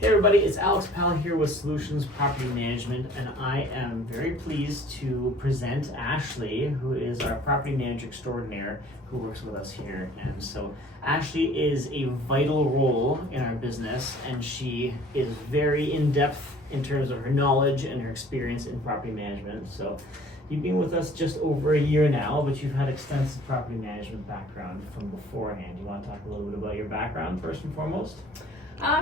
Hey everybody, it's Alex Powell here with Solutions Property Management, and I am very pleased to present Ashley, who is our property manager extraordinaire who works with us here. And so Ashley is a vital role in our business, and she is very in-depth in terms of her knowledge and her experience in property management. So you've been with us just over a year now, but you've had extensive property management background from beforehand. You want to talk a little bit about your background first and foremost?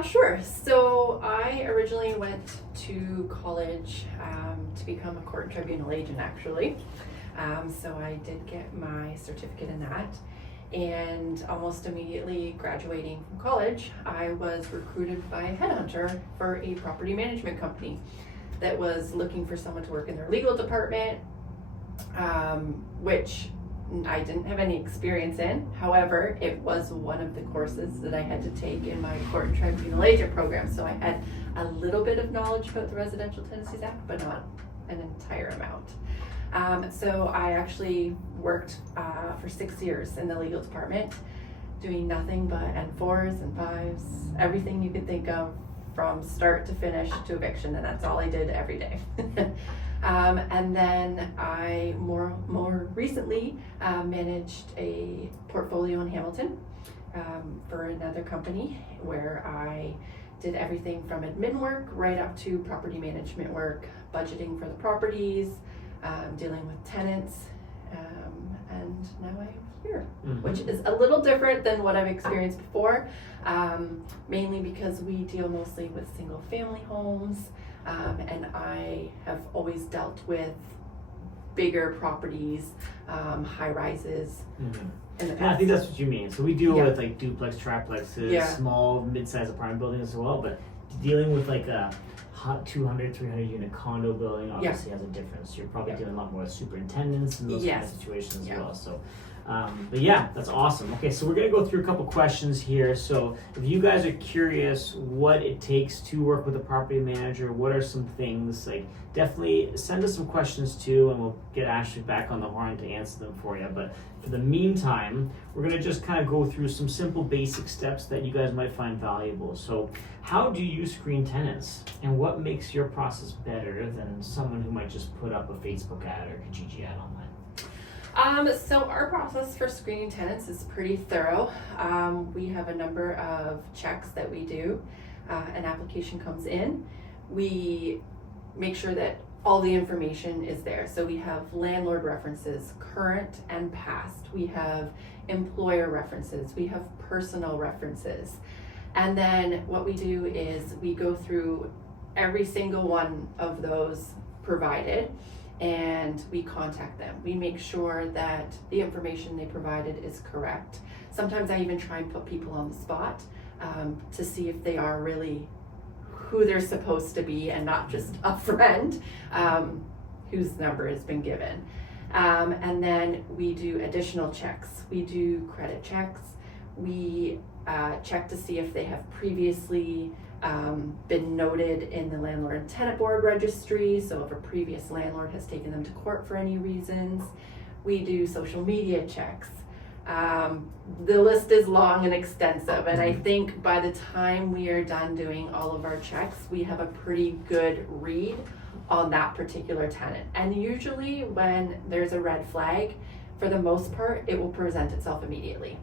Sure. So I originally went to college to become a court and tribunal agent, actually. So I did get my certificate in that. And almost immediately graduating from college, I was recruited by a headhunter for a property management company that was looking for someone to work in their legal department, which I didn't have any experience in. However, it was one of the courses that I had to take in my court and tribunal agent program. So I had a little bit of knowledge about the Residential Tenancies Act, but not an entire amount. So I actually worked for 6 years in the legal department, doing nothing but N4s and 5s, everything you could think of from start to finish to eviction, and that's all I did every day. And then I more recently managed a portfolio in Hamilton for another company where I did everything from admin work right up to property management work, budgeting for the properties, dealing with tenants, and now I'm here, which is a little different than what I've experienced before, mainly because we deal mostly with single family homes. And I have always dealt with bigger properties, high rises. In the past. Yeah, I think that's what you mean. So we deal with like duplex, triplexes, small, mid-sized apartment buildings as well, but dealing with like a 200, 300 unit condo building obviously has a difference. You're probably dealing a lot more with superintendents and those kind of situations as well. So, but yeah, that's awesome. Okay, so we're gonna go through a couple questions here. So if you guys are curious what it takes to work with a property manager, what are some things, like definitely send us some questions too, and we'll get Ashley back on the horn to answer them for you. But for the meantime, we're gonna just kind of go through some simple basic steps that you guys might find valuable. So how do you screen tenants, and what makes your process better than someone who might just put up a Facebook ad or a Kijiji ad online? So our process for screening tenants is pretty thorough. We have a number of checks that we do. An application comes in. We make sure that all the information is there. So we have landlord references, current and past. We have employer references. We have personal references. And then what we do is we go through every single one of those provided, and we contact them. We make sure that the information they provided is correct. Sometimes I even try and put people on the spot to see if they are really who they're supposed to be and not just a friend whose number has been given. And then we do additional checks. We do credit checks. We check to see if they have previously been noted in the landlord and tenant board registry, so if a previous landlord has taken them to court for any reasons. We do social media checks. The list is long and extensive, and I think by the time we are done doing all of our checks, we have a pretty good read on that particular tenant. And usually when there's a red flag, for the most part, it will present itself immediately.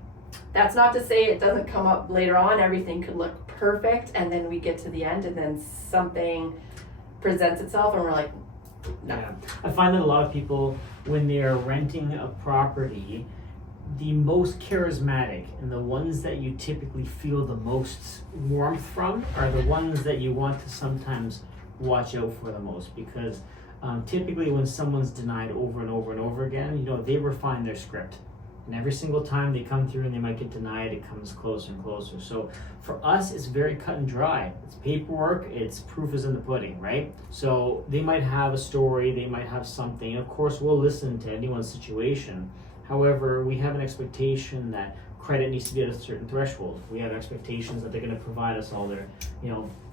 That's not to say it doesn't come up later on. Everything could look perfect, and then we get to the end and then something presents itself and we're like, no. Yeah. I find that a lot of people, when they're renting a property, the most charismatic and the ones that you typically feel the most warmth from are the ones that you want to sometimes watch out for the most, because typically when someone's denied over and over and over again, they refine their script. And every single time they come through and they might get denied, it comes closer and closer. So for us, it's very cut and dry. It's paperwork, it's proof is in the pudding, right? So they might have a story, they might have something. Of course, we'll listen to anyone's situation. However, we have an expectation that credit needs to be at a certain threshold. We have expectations that they're going to provide us all their,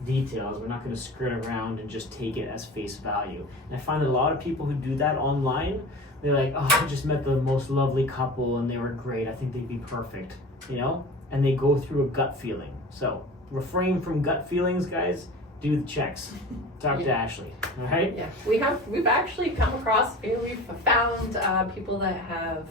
details. We're not going to skirt around and just take it as face value. And I find that a lot of people who do that online, they're like, oh, I just met the most lovely couple and they were great. I think they'd be perfect, and they go through a gut feeling. So refrain from gut feelings, guys. Do the checks. Talk to Ashley. All right. Yeah, we've actually come across, we've found people that have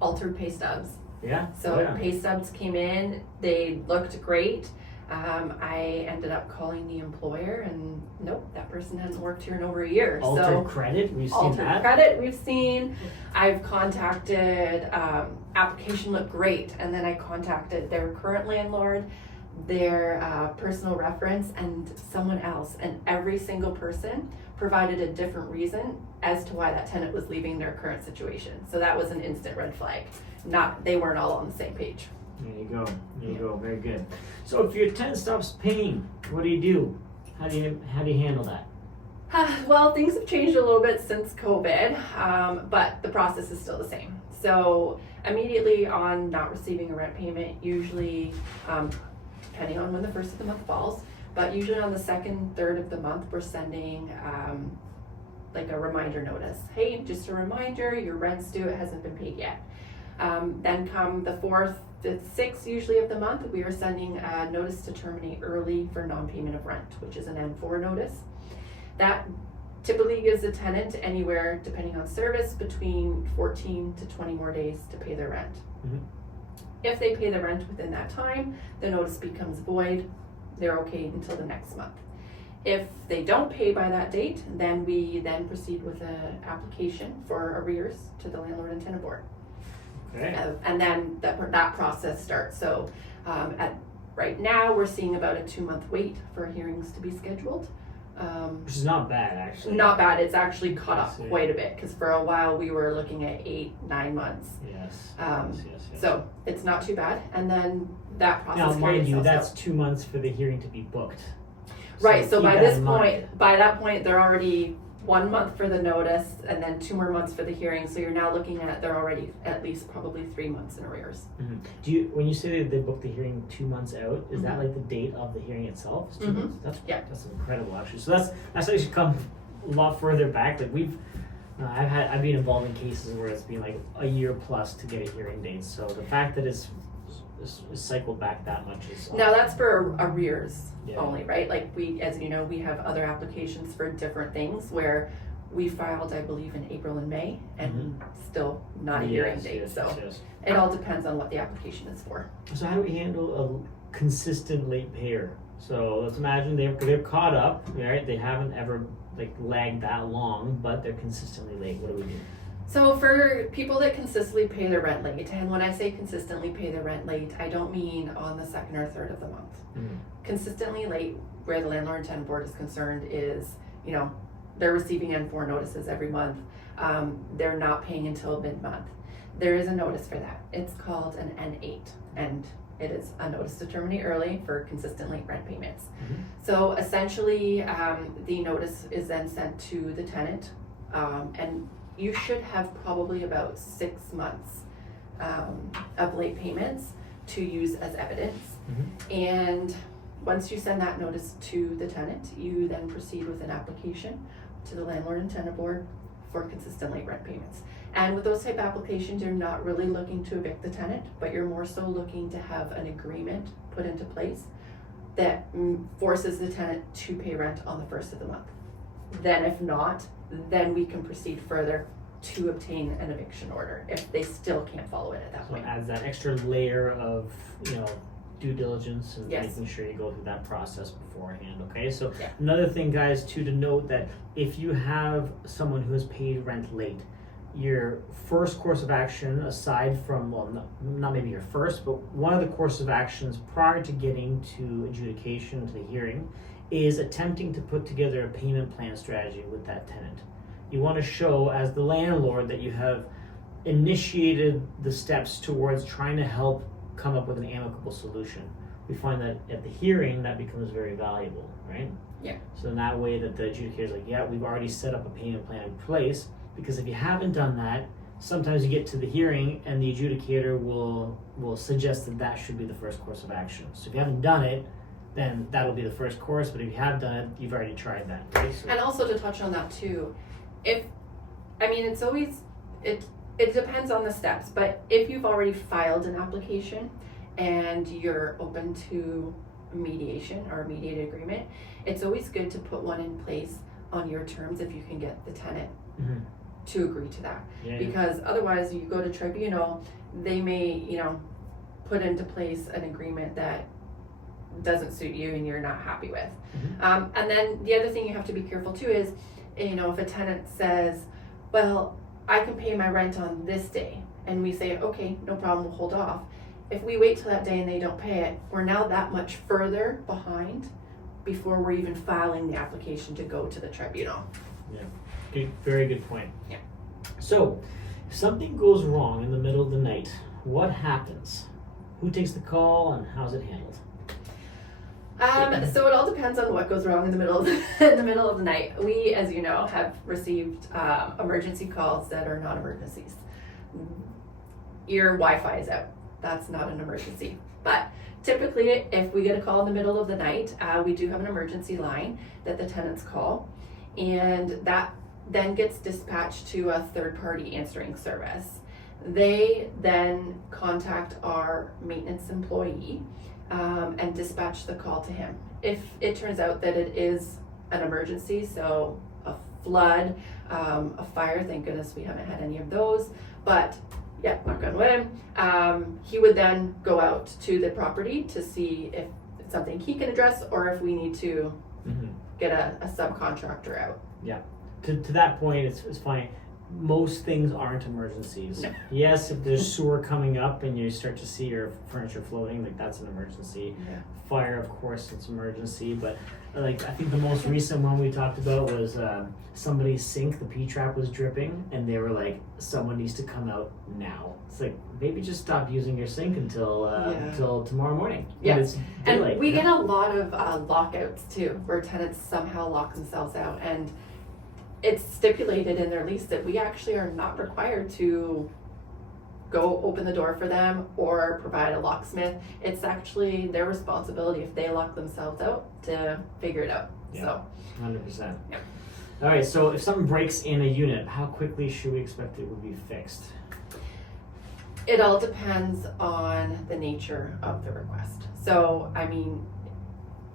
altered pay stubs. Yeah. So pay stubs came in, they looked great. I ended up calling the employer, and nope, that person hadn't worked here in over a year. Altered credit, we've seen that. Altered credit, we've seen. I've contacted, application looked great, and then I contacted their current landlord, their personal reference, and someone else, and every single person provided a different reason as to why that tenant was leaving their current situation. So that was an instant red flag. They weren't all on the same page. There you go. There you go. Very good. So if your tenant stops paying, what do you do? How do you handle that? Well, things have changed a little bit since COVID, but the process is still the same. So immediately on not receiving a rent payment, usually, depending on when the first of the month falls, but usually on the second, third of the month, we're sending like a reminder notice. Hey, just a reminder, your rent's due, it hasn't been paid yet. Then come the 4th, 5th, 6th usually of the month, we are sending a notice to terminate early for non-payment of rent, which is an N4 notice. That typically gives the tenant anywhere, depending on service, between 14 to 20 more days to pay their rent. Mm-hmm. If they pay the rent within that time, the notice becomes void. They're okay until the next month. If they don't pay by that date, then we proceed with an application for arrears to the landlord and tenant board. Okay. And then that process starts. So right now, we're seeing about a 2-month wait for hearings to be scheduled. Which is not bad, actually. Not bad. It's actually caught up quite a bit, because for a while we were looking at 8-9 months. Yes. Yes. So it's not too bad. And then that process. Now, mind you, that's 2 months for the hearing to be booked. Right. So keep by that this in point, mind. by that point, they're already 1 month for the notice, and then 2 more months for the hearing. So you're now looking at they're already at least probably 3 months in arrears. Mm-hmm. Do you, when you say they book the hearing 2 months out, is that Mhm. like the date of the hearing itself? Is 2 Mhm. months? Yeah. That's incredible, actually. So that's actually come a lot further back. Like we've, I've been involved in cases where it's been like a year plus to get a hearing date. So the fact that it's cycled back that much is Now that's for arrears Yeah. only, right? Like as you know, we have other applications for different things where we filed, I believe, in April and May, and still not a hearing date. So it all depends on what the application is for. So how do we handle a consistent late payer? So let's imagine they're caught up, right? They haven't ever like lagged that long, but they're consistently late. What do we do? So for people that consistently pay their rent late, and when I say consistently pay their rent late, I don't mean on the 2nd or 3rd of the month. Mm-hmm. Consistently late, where the landlord and tenant board is concerned, is, you know, they're receiving N4 notices every month. They're not paying until mid-month. There is a notice for that. It's called an N8, and it is a notice to terminate early for consistent late rent payments. Mm-hmm. So essentially, the notice is then sent to the tenant, and you should have probably about 6 months of late payments to use as evidence. Mm-hmm. And once you send that notice to the tenant, you then proceed with an application to the landlord and tenant board for consistent late rent payments. And with those type of applications, you're not really looking to evict the tenant, but you're more so looking to have an agreement put into place that forces the tenant to pay rent on the 1st of the month. Then if not, then we can proceed further to obtain an eviction order if they still can't follow it at that So it point. adds that extra layer of, due diligence and Yes. making sure you go through that process beforehand, okay? So Yeah. another thing, guys, too, to note that if you have someone who has paid rent late, your first course of action, aside from, well, not maybe your first, but one of the course of actions prior to getting to adjudication, to the hearing, is attempting to put together a payment plan strategy with that tenant. You want to show as the landlord that you have initiated the steps towards trying to help come up with an amicable solution. We find that at the hearing that becomes very valuable, right? Yeah. So in that way that the adjudicator is like, yeah, we've already set up a payment plan in place, because if you haven't done that, sometimes you get to the hearing and the adjudicator will suggest that should be the first course of action. So if you haven't done it, then that'll be the first course, but if you have done it, you've already tried that, right? So, And also to touch on that too, it's always, it depends on the steps, but if you've already filed an application and you're open to mediation or a mediated agreement, it's always good to put one in place on your terms if you can get the tenant to agree to that. Yeah. Because otherwise you go to tribunal, they may, put into place an agreement that doesn't suit you and you're not happy with. And then the other thing you have to be careful too is, if a tenant says, well, I can pay my rent on this day, and we say, okay, no problem, we'll hold off. If we wait till that day and they don't pay it, we're now that much further behind before we're even filing the application to go to the tribunal. Yeah, good, very good point. Yeah. So, if something goes wrong in the middle of the night, what happens? Who takes the call and how's it handled? So it all depends on what goes wrong in the middle of the night. We, as you know, have received emergency calls that are not emergencies. Your Wi-Fi is out. That's not an emergency. But typically, if we get a call in the middle of the night, we do have an emergency line that the tenants call, and that then gets dispatched to a third-party answering service. They then contact our maintenance employee and dispatch the call to him. If it turns out that it is an emergency, so a flood, a fire, thank goodness we haven't had any of those, but yeah, knock on wood, he would then go out to the property to see if it's something he can address or if we need to get a subcontractor out. Yeah. To that point, it's funny. Most things aren't emergencies. No. Yes, if there's sewer coming up and you start to see your furniture floating, like that's an emergency. Yeah. Fire, of course, it's emergency. But like I think the most recent one we talked about was somebody's sink, the P-trap was dripping, and they were like, "Someone needs to come out now." It's like maybe just stop using your sink until tomorrow morning. Yeah, When it's daylight, and we get a lot of lockouts too, where tenants somehow lock themselves out, and it's stipulated in their lease that we actually are not required to go open the door for them or provide a locksmith. It's actually their responsibility if they lock themselves out to figure it out. Yeah. So 100%. Yeah. All right, so if something breaks in a unit, how quickly should we expect it would be fixed? it all depends on the nature of the request. So, I mean,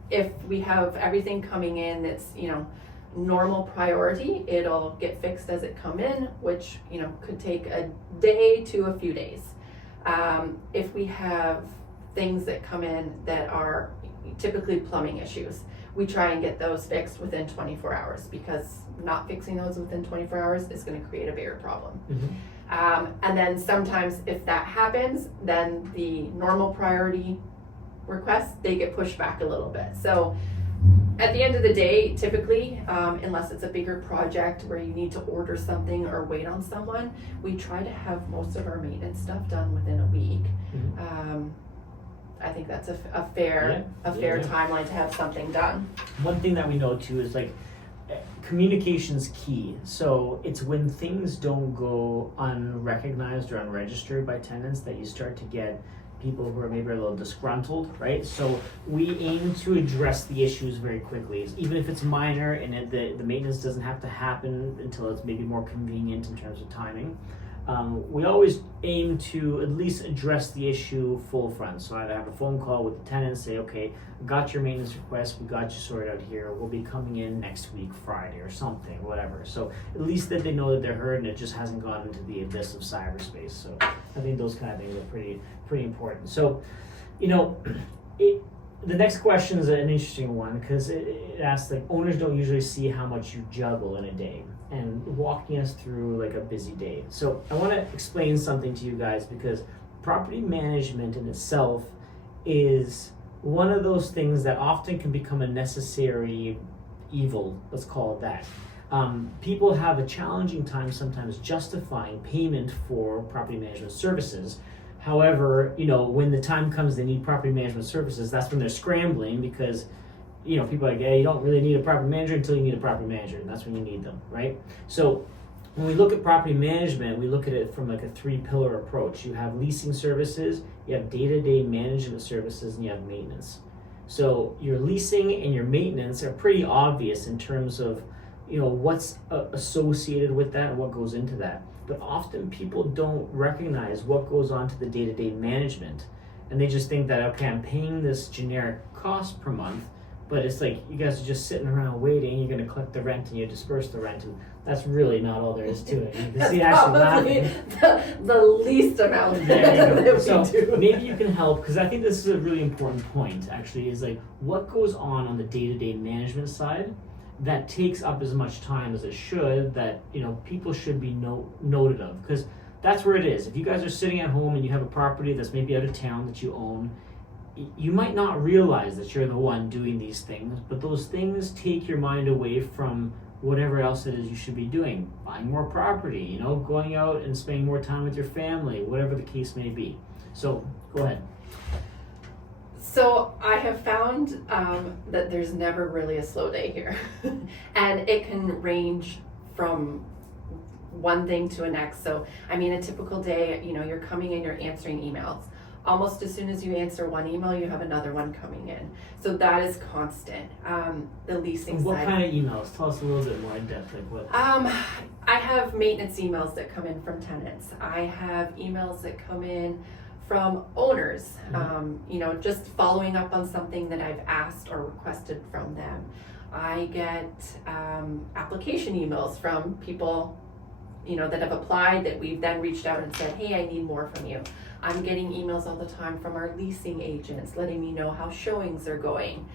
if we have everything coming in that's, normal priority, it'll get fixed as it come in, which, could take a day to a few days. If we have things that come in that are typically plumbing issues, we try and get those fixed within 24 hours because not fixing those within 24 hours is going to create a bigger problem. Mm-hmm. And then sometimes if that happens, then the normal priority requests, they get pushed back a little bit. So at the end of the day, typically, unless it's a bigger project where you need to order something or wait on someone, we try to have most of our maintenance stuff done within a week. Mm-hmm. I think that's a fair timeline to have something done. One thing that we know too is communication's key. So it's when things don't go unrecognized or unregistered by tenants that you start to get people who are maybe a little disgruntled, right? So we aim to address the issues very quickly, even if it's minor and the maintenance doesn't have to happen until it's maybe more convenient in terms of timing. We always aim to at least address the issue full front. So I'd have a phone call with the tenant, say, okay, got your maintenance request, we got you sorted out here, we'll be coming in next week, Friday or something, whatever. So at least that they know that they're heard and it just hasn't gone into the abyss of cyberspace. So I think those kind of things are pretty important. So, the next question is an interesting one because it asks, owners don't usually see how much you juggle in a day, and walking us through a busy day. So I want to explain something to you guys because property management in itself is one of those things that often can become a necessary evil, let's call it that. People have a challenging time sometimes justifying payment for property management services. However, when the time comes they need property management services, that's when they're scrambling because people are like, hey, you don't really need a property manager until you need a property manager, and that's when you need them, right? So when we look at property management, we look at it from a 3-pillar approach. You have leasing services, you have day-to-day management services, and you have maintenance. So your leasing and your maintenance are pretty obvious in terms of what's associated with that and what goes into that. But often people don't recognize what goes on to the day-to-day management. and they just think that, okay, I'm paying this generic cost per month, but it's like you guys are just sitting around waiting, you're gonna collect the rent and you disperse the rent, and that's really not all there is to it. You can see actually Probably laughing. the least amount There you go. that we So do. maybe you can help, because I think this is a really important point actually, is like what goes on the day-to-day management side that takes up as much time as it should, that people should be noted of, because that's where it is. If you guys are sitting at home and you have a property that's maybe out of town that you own, you might not realize that you're the one doing these things, but those things take your mind away from whatever else it is you should be doing. Buying more property, going out and spending more time with your family, whatever the case may be. So go ahead. So I have found that there's never really a slow day here. And it can range from one thing to the next. So, a typical day, you're coming in, you're answering emails. Almost as soon as you answer one email, you have another one coming in. So that is constant. The leasing What side. kind of emails? Tell us a little bit more in depth. Like what? I have maintenance emails that come in from tenants. I have emails that come in from owners, just following up on something that I've asked or requested from them. I get application emails from people, that have applied, that we've then reached out and said, hey, I need more from you. I'm getting emails all the time from our leasing agents letting me know how showings are going.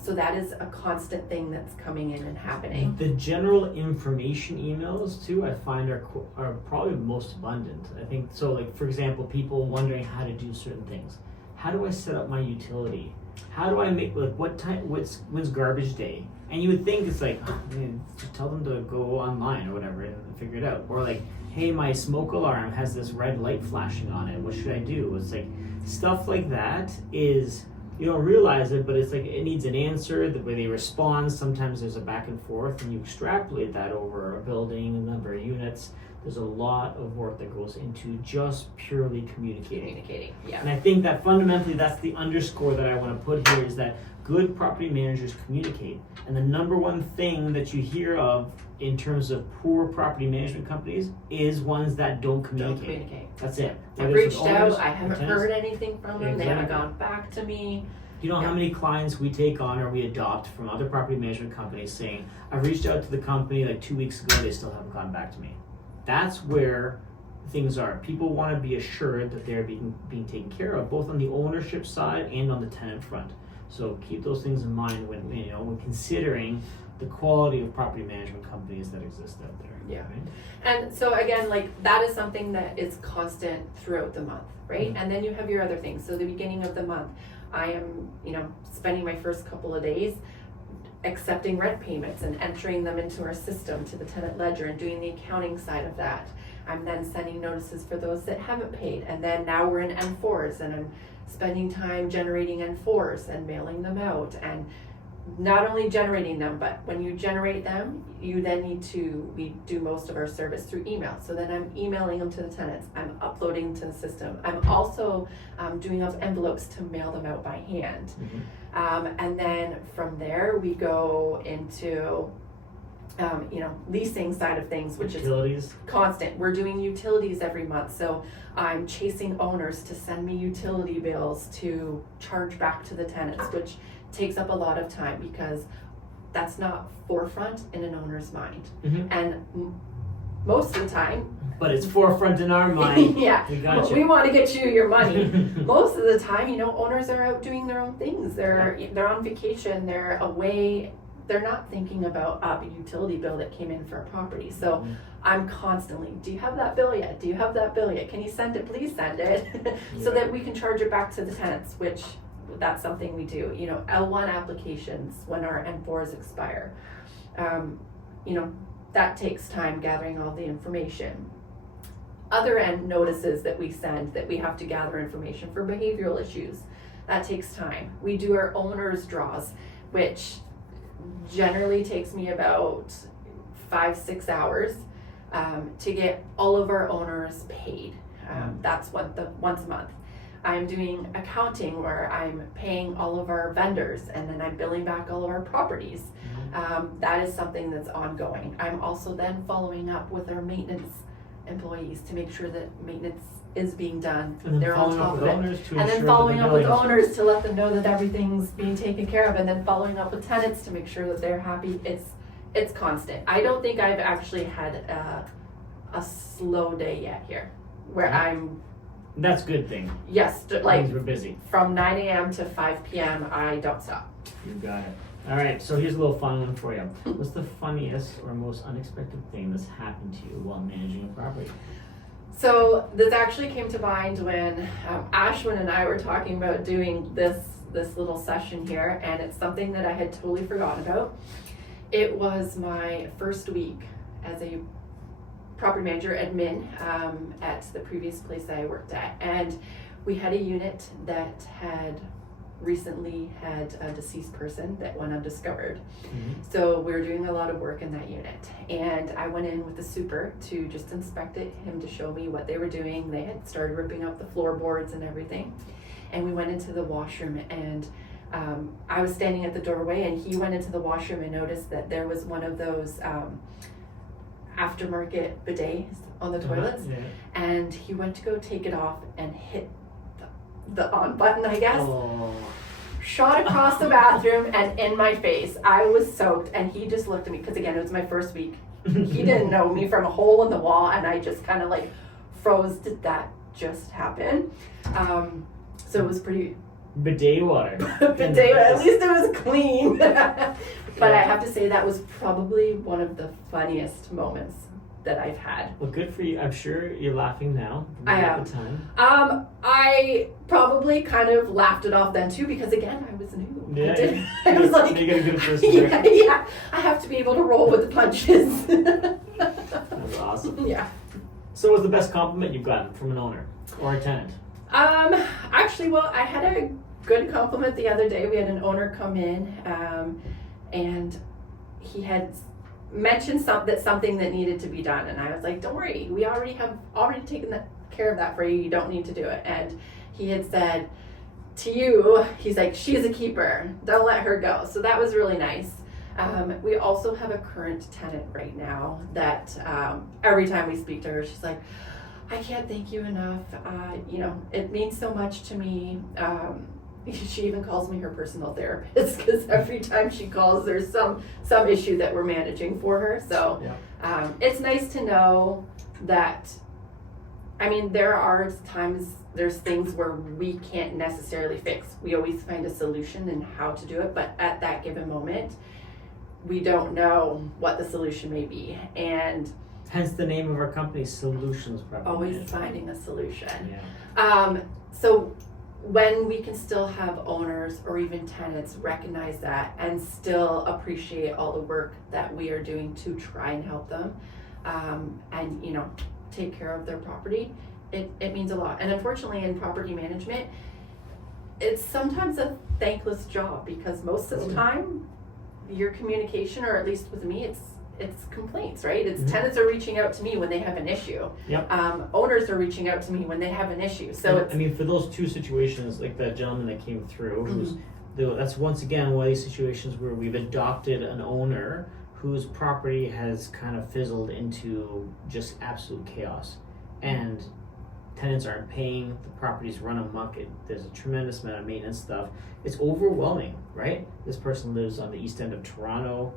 So that is a constant thing that's coming in and happening. The general information emails too, I find are probably the most abundant. I think so. Like for example, people wondering how to do certain things. How do I set up my utility? How do I make when's garbage day? And you would think it's like, just tell them to go online or whatever and figure it out. Or like, hey, my smoke alarm has this red light flashing on it. What should I do? It's like stuff like that is. You don't realize it, but it's like it needs an answer. The way they respond, sometimes there's a back and forth, and you extrapolate that over a building, a number of units. There's a lot of work that goes into just purely communicating. Yeah. And I think that fundamentally that's the underscore that I want to put here, is that good property managers communicate. And the number one thing that you hear of in terms of poor property management companies is ones that don't communicate. That's it. I've reached out, I haven't heard anything from them, they haven't gone back to me. You know how many clients we take on or we adopt from other property management companies saying, I've reached out to the company like 2 weeks ago, they still haven't gone back to me. That's where things are. People want to be assured that they're being taken care of, both on the ownership side and on the tenant front. So keep those things in mind when considering the quality of property management companies that exist out there. Yeah. Right? And so again, that is something that is constant throughout the month, right? Mm-hmm. And then you have your other things. So the beginning of the month, I am, spending my first couple of days accepting rent payments and entering them into our system to the tenant ledger and doing the accounting side of that. I'm then sending notices for those that haven't paid. And then now we're in N4s and I'm spending time generating N4s and mailing them out, and not only generating them, but when you generate them, you then we do most of our service through email. So then I'm emailing them to the tenants, I'm uploading to the system. I'm also doing up envelopes to mail them out by hand. Mm-hmm. And then from there, we go into leasing side of things, which utilities. is constant. We're doing utilities every month. So I'm chasing owners to send me utility bills to charge back to the tenants, which takes up a lot of time because that's not forefront in an owner's mind. Mm-hmm. And most of the time, but it's forefront in our mind. yeah, we got we want to get you your money. Most of the time, owners are out doing their own things. They're on vacation, they're away. They're not thinking about a utility bill that came in for a property. So Mm-hmm. I'm constantly, do you have that bill yet? Do you have that bill yet? Can you send it? Please send it. So that we can charge it back to the tenants, which that's something we do. L1 applications when our N4s expire. That takes time gathering all the information. Other end notices that we send that we have to gather information for behavioral issues. That takes time. We do our owner's draws, which generally takes me about 5-6 hours to get all of our owners paid. That's once a month. I'm doing accounting where I'm paying all of our vendors and then I'm billing back all of our properties. That is something that's ongoing. I'm also then following up with our maintenance employees to make sure that maintenance is being done. And then They're on following up top of with it. owners to And ensure then that following the up with billing is- owners to let them know that everything's being taken care of, and then following up with tenants to make sure that they're happy. It's constant. I don't think I've actually had a slow day yet here, where Yeah. I'm, That's a good thing. yes, like Things were busy. from 9 a.m. to 5 p.m. I don't stop. You got it. All right, so here's a little fun one for you. What's the funniest or most unexpected thing that's happened to you while managing a property? So this actually came to mind when Ashwin and I were talking about doing this little session here, and it's something that I had totally forgotten about. It was my first week as a property manager admin at the previous place that I worked at, and we had a unit that had recently had a deceased person that went undiscovered. So we were doing a lot of work in that unit, and I went in with the super to just inspect it, him to show me what they were doing. They had started ripping up the floorboards and everything, and we went into the washroom, and I was standing at the doorway, and he went into the washroom and noticed that there was one of those aftermarket bidets on the toilets, Yeah. and he went to go take it off and hit the on button, I guess. Oh. Shot across the bathroom and in my face. I was soaked, and he just looked at me, because again, it was my first week. He didn't know me from a hole in the wall, and I just kind of like froze. Did that just happen? So it was pretty Bidet water. bidet. At least it was clean. But I have to say that was probably one of the funniest moments that I've had. Well, good for you. I'm sure you're laughing now. I At am. the time. I probably kind of laughed it off then too, because again, I was new. Yeah. I was like, You got a good first yeah, yeah, I have to be able to roll with the punches. That's awesome. Yeah. So, what's the best compliment you've gotten from an owner or a tenant? Actually, well, I had a good compliment the other day. We had an owner come in, and he had mentioned something that needed to be done, and I was like, "Don't worry, we already taken care of that for you. You don't need to do it." And he had said to you, he's like, "She's a keeper. Don't let her go." So that was really nice. We also have a current tenant right now that every time we speak to her, she's like, "I can't thank you enough. It means so much to me." She even calls me her personal therapist, because every time she calls, there's some issue that we're managing for her. So Yeah. it's nice to know that. I mean, there are times, there's things where we can't necessarily fix. We always find a solution and how to do it, but at that given moment, we don't know what the solution may be, and Hence the name of our company, Solutions Property always Management. finding a solution. Yeah. So when we can still have owners or even tenants recognize that and still appreciate all the work that we are doing to try and help them, and take care of their property, it means a lot. And unfortunately, in property management, it's sometimes a thankless job, because most of the time your communication, or at least with me, it's complaints, right? It's tenants are reaching out to me when they have an issue. Yep. Owners are reaching out to me when they have an issue. So And, I mean, for those two situations, like that gentleman that came through, that's once again one of these situations where we've adopted an owner whose property has kind of fizzled into just absolute chaos, and tenants aren't paying, the property's run amok, there's a tremendous amount of maintenance stuff. It's overwhelming, right? This person lives on the east end of Toronto.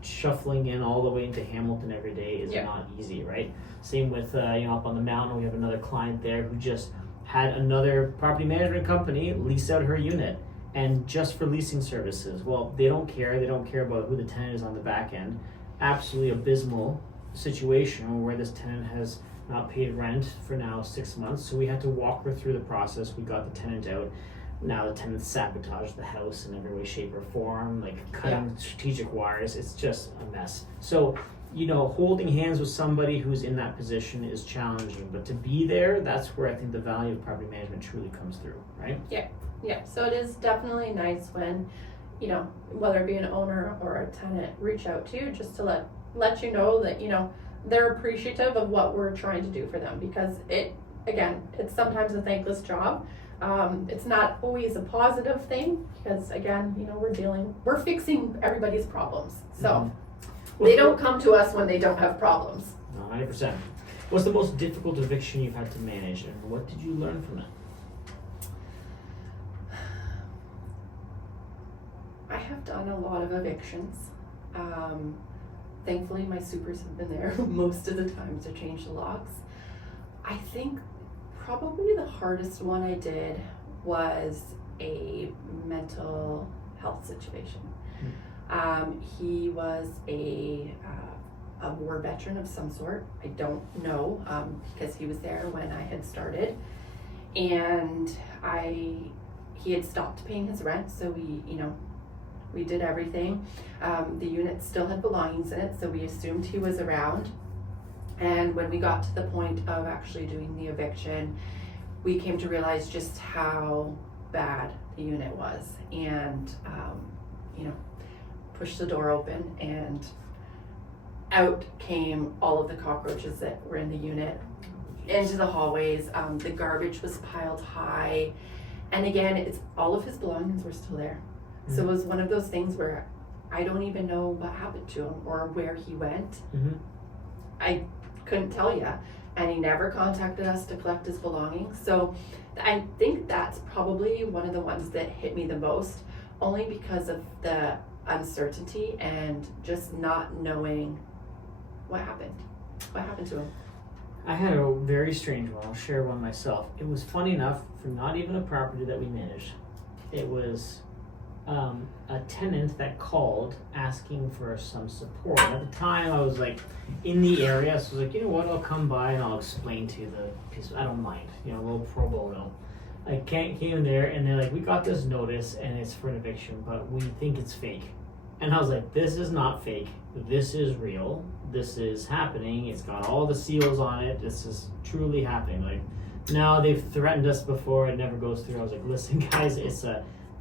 Shuffling in all the way into Hamilton every day is not easy, right? Same with up on the mountain, we have another client there who just had another property management company lease out her unit, and just for leasing services. Well, they don't care about who the tenant is on the back end. Absolutely abysmal situation where this tenant has not paid rent for now 6 months, so we had to walk her through the process. We got the tenant out. Now the tenants sabotage the house in every way, shape, or form, like cutting strategic wires. It's just a mess. So, holding hands with somebody who's in that position is challenging, but to be there, that's where I think the value of property management truly comes through, right? Yeah, so it is definitely nice when, whether it be an owner or a tenant, reach out to you just to let you know that, they're appreciative of what we're trying to do for them, because it's sometimes a thankless job. It's not always a positive thing, because again, we're fixing everybody's problems. So they don't come to us when they don't have problems. No, 100%. What's the most difficult eviction you've had to manage, and what did you learn from it? I have done a lot of evictions. Thankfully, my supers have been there most of the time to change the locks. I think probably the hardest one I did was a mental health situation. He was a war veteran of some sort. I don't know, because he was there when I had started, and he had stopped paying his rent, so we did everything. The unit still had belongings in it, so we assumed he was around. And when we got to the point of actually doing the eviction, we came to realize just how bad the unit was, and pushed the door open, and out came all of the cockroaches that were in the unit into the hallways. The garbage was piled high, and again, it's all of his belongings were still there. So it was one of those things where I don't even know what happened to him or where he went. I couldn't tell you, and he never contacted us to collect his belongings. So I think that's probably one of the ones that hit me the most, only because of the uncertainty and just not knowing what happened to him. I had a very strange one. I'll share one myself. It was funny enough, for not even a property that we managed. It was a tenant that called asking for some support. At the time, I was like in the area, so I was like, you know what, I'll come by and I'll explain to you the piece. I don't mind, a little pro bono. I came there and they're like, we got this notice and it's for an eviction, but we think it's fake. And I was like, this is not fake. This is real. This is happening. It's got all the seals on it. This is truly happening. Like, now they've threatened us before. It never goes through. I was like, listen, guys, it's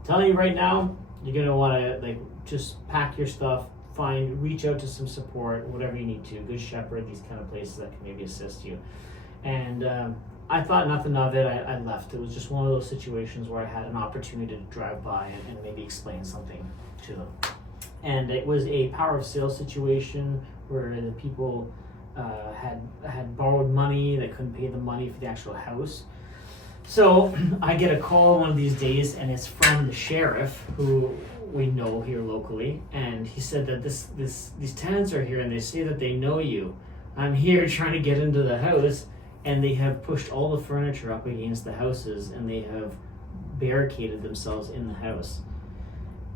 telling you right now, you're gonna want to just pack your stuff, reach out to some support, whatever you need to. Good Shepherd, these kind of places that can maybe assist you. And I thought nothing of it. I left. It was just one of those situations where I had an opportunity to drive by and maybe explain something to them. And it was a power of sale situation where the people had borrowed money. They couldn't pay the money for the actual house. So I get a call one of these days, and it's from the sheriff, who we know here locally, and he said that these tenants are here, and they say that they know you. I'm here trying to get into the house, and they have pushed all the furniture up against the houses, and they have barricaded themselves in the house.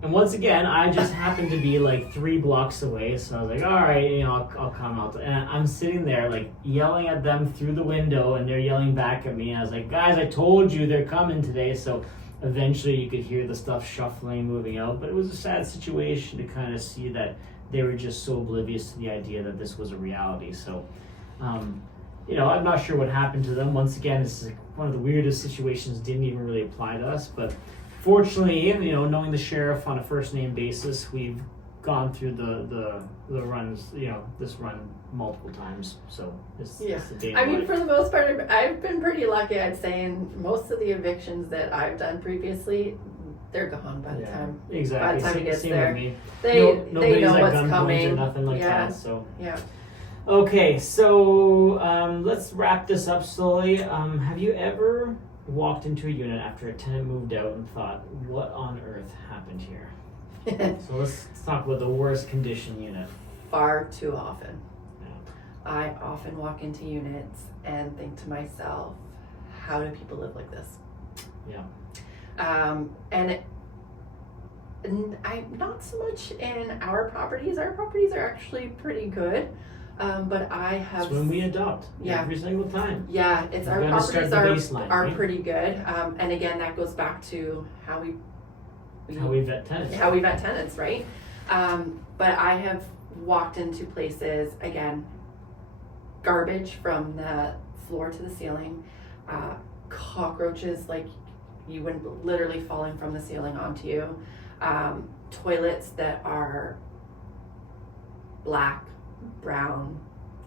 And once again, I just happened to be like 3 blocks away, so I was like, all right, I'll come out. And I'm sitting there like yelling at them through the window, and they're yelling back at me. And I was like, guys, I told you they're coming today. So eventually you could hear the stuff shuffling, moving out. But it was a sad situation to kind of see that they were just so oblivious to the idea that this was a reality. So, I'm not sure what happened to them. Once again, this is one of the weirdest situations, didn't even really apply to us. But fortunately, knowing the sheriff on a first name basis, we've gone through the runs, this run multiple times. So it's the day. I mean, for the most part, I've been pretty lucky, I'd say, in most of the evictions that I've done previously, they're gone by the time. Exactly. By the time it gets Same there, with me. they know like what's coming or nothing like that. So yeah. Okay, so let's wrap this up slowly. Have you ever walked into a unit after a tenant moved out and thought, what on earth happened here? So let's talk about the worst condition unit. Far too often. Yeah. I often walk into units and think to myself, how do people live like this? Yeah. And I'm not so much in our properties. Our properties are actually pretty good. But I have. It's when we adopt. Yeah. Every single time. Yeah, it's our properties are right? Pretty good. And again, that goes back to how we vet tenants. How we vet tenants, right? But I have walked into places, again, garbage from the floor to the ceiling, cockroaches like you wouldn't, literally falling from the ceiling onto you, toilets that are black, brown,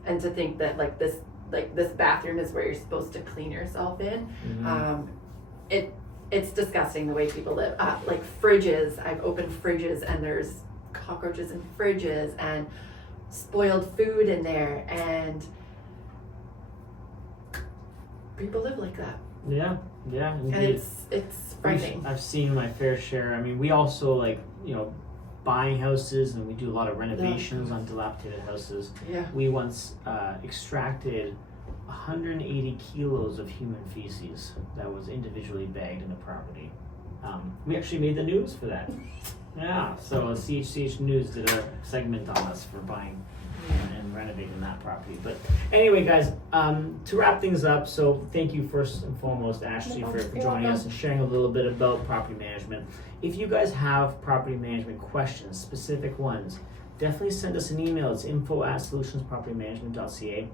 and to think that this bathroom is where you're supposed to clean yourself in. Mm-hmm. It's disgusting the way people live. Like fridges, I've opened fridges and there's cockroaches in fridges and spoiled food in there, and people live like that, Yeah, and indeed. it's frightening. I've seen my fair share. I mean, we also buying houses, and we do a lot of renovations on dilapidated houses. Yeah. We once extracted 180 kilos of human feces that was individually bagged in a property. We actually made the news for that. Yeah, so CHCH News did a segment on us for buying and renovating that property. But anyway, guys, to wrap things up, so thank you first and foremost, Ashley, for joining us and sharing a little bit about property management. If you guys have property management questions, specific ones, definitely send us an email. It's info@solutionspropertymanagement.ca.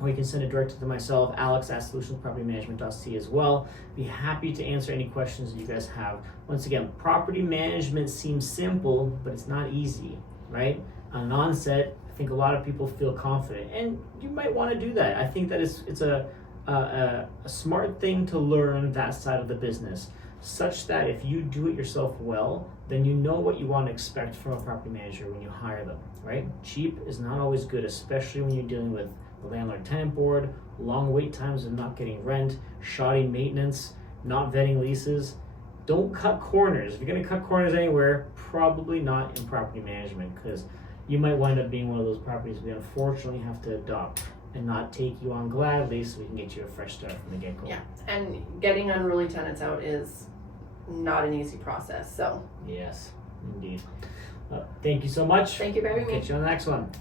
Or you can send it directly to myself, alex@solutionspropertymanagement.ca as well. Be happy to answer any questions that you guys have. Once again, property management seems simple, but it's not easy, right? On an onset, I think a lot of people feel confident, and you might want to do that. I think that it's a smart thing to learn that side of the business, such that if you do it yourself well, then you know what you want to expect from a property manager when you hire them, right? Cheap is not always good, especially when you're dealing with the landlord-tenant board, long wait times of not getting rent, shoddy maintenance, not vetting leases. Don't cut corners. If you're going to cut corners anywhere, probably not in property management, because you might wind up being one of those properties we unfortunately have to adopt and not take you on gladly, so we can get you a fresh start from the get-go. Yeah, and getting unruly tenants out is not an easy process, so. Yes, indeed. Thank you so much. Thank you for having me. Catch you on the next one.